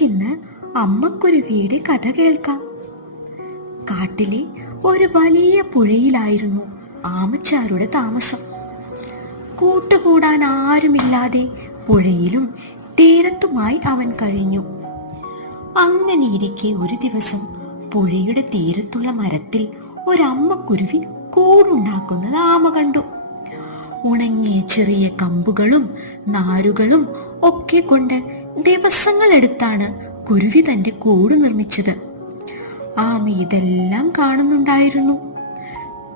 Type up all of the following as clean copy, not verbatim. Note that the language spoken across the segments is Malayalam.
നമുക്കിന്ന് അമ്മക്കുരുവിയുടെ കഥ കേൾക്കാം. കാട്ടിലെ ഒരു വലിയ പുഴയിലായിരുന്നു ആമച്ചാരുടെ താമസം. കൂട്ടുകൂടാൻ ആരുമില്ലാതെ പുഴയിലും തീരത്തുമായി അവൻ കഴിഞ്ഞു. അങ്ങനെയിരിക്കെ ഒരു ദിവസം പുഴയുടെ തീരത്തുള്ള മരത്തിൽ ഒരമ്മക്കുരുവി കൂടുണ്ടാക്കുന്നത് ആമ കണ്ടു. ഉണങ്ങിയ ചെറിയ കമ്പുകളും നാരുകളും ഒക്കെ കൊണ്ട് ദിവസങ്ങളെടുത്താണ് കുരുവി തന്റെ കൂട് നിർമ്മിച്ചത്. ആമ ഇതെല്ലാം കാണുന്നുണ്ടായിരുന്നു.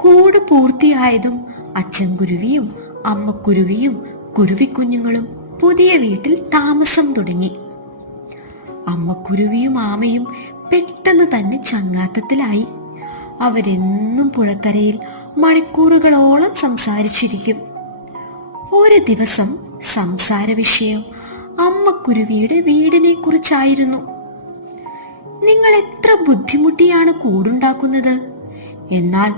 കൂട് പൂർത്തിയായതും അച്ഛൻകുരുവിയും അമ്മക്കുരുവിയും കുരുവിക്കുഞ്ഞുങ്ങളും പുതിയ വീട്ടിൽ താമസം തുടങ്ങി. അമ്മക്കുരുവിയും ആമയും പെട്ടെന്ന് തന്നെ ചങ്ങാത്തത്തിലായി. അവരെന്നും പുഴക്കരയിൽ മണിക്കൂറുകളോളം സംസാരിച്ചിരിക്കും. ഒരു ദിവസം സംസാര വിഷയം അമ്മക്കുരുവിയുടെ വീടിനെ കുറിച്ചായിരുന്നു. നിങ്ങൾ എത്ര ബുദ്ധിമുട്ടിയാണ് കൂടുണ്ടാക്കുന്നത്, എന്നാൽ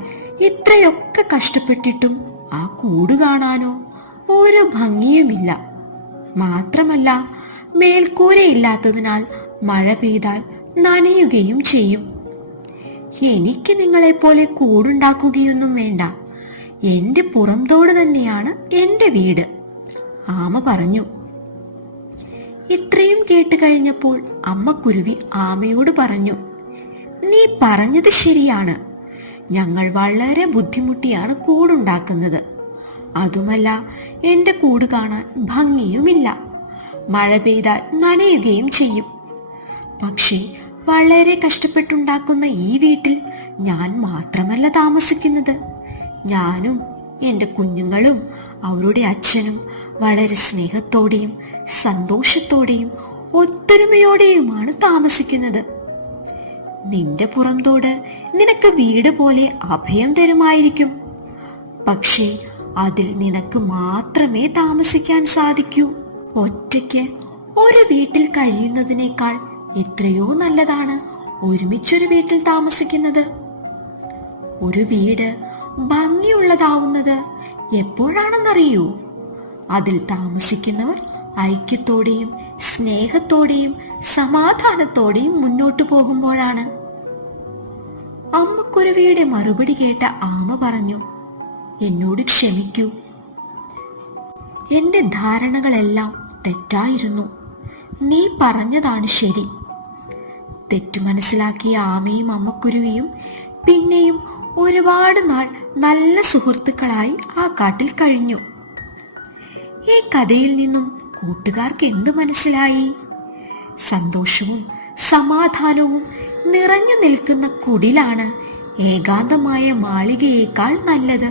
ഇത്രയൊക്കെ കഷ്ടപ്പെട്ടിട്ടും ആ കൂട് കാണാനോ ഒരു ഭംഗിയുമില്ല. മാത്രമല്ല, മേൽക്കൂരയില്ലാത്തതിനാൽ മഴ പെയ്താൽ നനയുകയും ചെയ്യും. എനിക്ക് നിങ്ങളെപ്പോലെ കൂടുണ്ടാക്കുകയൊന്നും വേണ്ട. എന്റെ പുറംതോട് തന്നെയാണ് എന്റെ വീട്, ആമ പറഞ്ഞു. ഇത്രയും കേട്ട് കഴിഞ്ഞപ്പോൾ അമ്മക്കുരുവി ആമയോട് പറഞ്ഞു, നീ പറഞ്ഞത് ശരിയാണ്. ഞങ്ങൾ വളരെ ബുദ്ധിമുട്ടിയാണ് കൂടുണ്ടാക്കുന്നത്. അതുമല്ല, എന്റെ കൂട് കാണാൻ ഭംഗിയുമില്ല. മഴ പെയ്താൽ നനയുകയും ചെയ്യും. പക്ഷേ വളരെ കഷ്ടപ്പെട്ടുണ്ടാക്കുന്ന ഈ വീട്ടിൽ ഞാൻ മാത്രമല്ല താമസിക്കുന്നത്. ഞാനും എൻ്റെ കുഞ്ഞുങ്ങളും അവരുടെ അച്ഛനും വളരെ സ്നേഹത്തോടെയും സന്തോഷത്തോടെയും ഒത്തൊരുമയോടെയുമാണ് താമസിക്കുന്നത്. നിന്റെ പുറംതോട് നിനക്ക് വീട് പോലെ അഭയം തരുമായിരിക്കും. പക്ഷേ അതിൽ നിനക്ക് മാത്രമേ താമസിക്കാൻ സാധിക്കൂ. ഒറ്റയ്ക്ക് ഒരു വീട്ടിൽ കഴിയുന്നതിനേക്കാൾ എത്രയോ നല്ലതാണ് ഒരുമിച്ചൊരു വീട്ടിൽ താമസിക്കുന്നത്. ഒരു വീട് ഭംഗിയുള്ളതാവുന്നത് എപ്പോഴാണെന്നറിയൂ? അതിൽ താമസിക്കുന്നവർ ഐക്യത്തോടെയും സ്നേഹത്തോടെയും സമാധാനത്തോടെയും മുന്നോട്ടു പോകുമ്പോഴാണ്. അമ്മക്കുരുവിയുടെ മറുപടി കേട്ട ആമ പറഞ്ഞു, എന്നോട് ക്ഷമിക്കൂ. എന്റെ ധാരണകളെല്ലാം തെറ്റായിരുന്നു. നീ പറഞ്ഞതാണ് ശരി. തെറ്റു മനസ്സിലാക്കിയ ആമയും അമ്മക്കുരുവിയും പിന്നെയും ഒരുപാട് നാൾ നല്ല സുഹൃത്തുക്കളായി ആ കാട്ടിൽ കഴിഞ്ഞു. ഈ കഥയിൽ നിന്നും കൂട്ടുകാർക്ക് എന്ത് മനസ്സിലായി? സന്തോഷവും സമാധാനവും നിറഞ്ഞു നിൽക്കുന്ന കുടിലാണ് ഏകാന്തമായ മാളികയേക്കാൾ നല്ലത്.